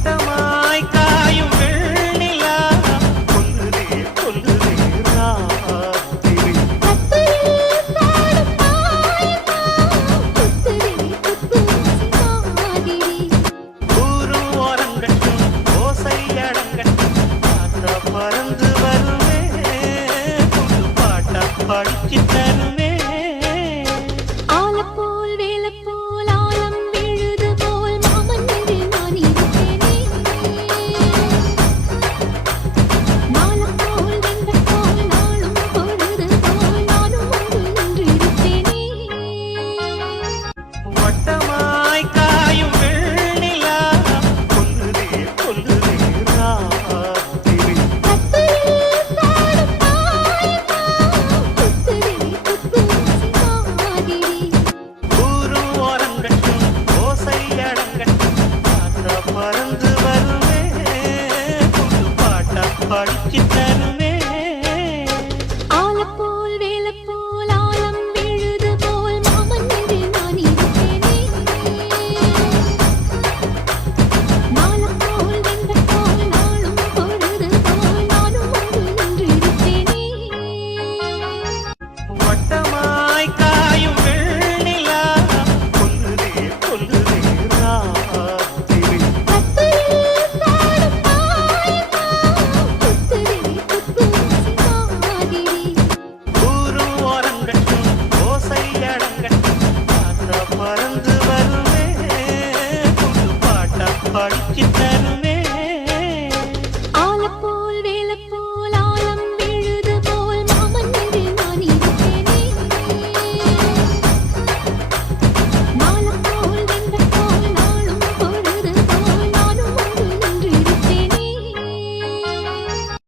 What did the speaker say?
வட்டமாய் காயும் வெண்ணிலா கொல்லுதே கொல்லுதே ராத்திரி. கத்தியில் பாடும் மாயமா குத்துதே குத்துசி மாதிரி. ஊரு ஓரங்கட்டும் ஓசை அடங்கட்டும் காத்தா பறந்து வருமே புது பாட்டா படிச்சு தருமே. ஆலப்போல் வேலப்போல் ஆலம் விழுது போல் மாமன் நெஞ்சில் நான் இருப்பேனே. நாளப்போல் வெண்பல் போல் நாளும் பொழுது போல் நானும் அங்கு நின்றிருப்பேனே. வட்டமாய் காயும் வெண்ணிலா கொல்லுதே கொல்லுதே ராத்திரி. கத்தியில் பாடும் மாயமா குத்துதே குத்துசி மாதிரி. ஊரு ஓரங்கட்டும் ஓசை அடங்கட்டும் காத்தா பறந்து வருமே புது பாட்டா படிச்சு தருமே. ஆலப்போல் வேலப்போல் ஆலம் விழுது போல் மாமன் நெஞ்சில் நான் இருப்பேனே. நாளப்போல் வெண்பல் போல் நாளும் பொழுது போல் நானும் அங்கு நின்றிருப்பேனே. வட்டமாய் காயும் வெண்ணிலா கொல்லுதே கொல்லுதே ராத்திரி. கத்தியில் பாடும் மாயமா குத்துதே குத்துசி மாதிரி. ஊரு ஓரங்கட்டும் ஓசை அடங்கட்டும் காத்தா பறந்து வருமே புது பாட்டா படிச்சு தருமே.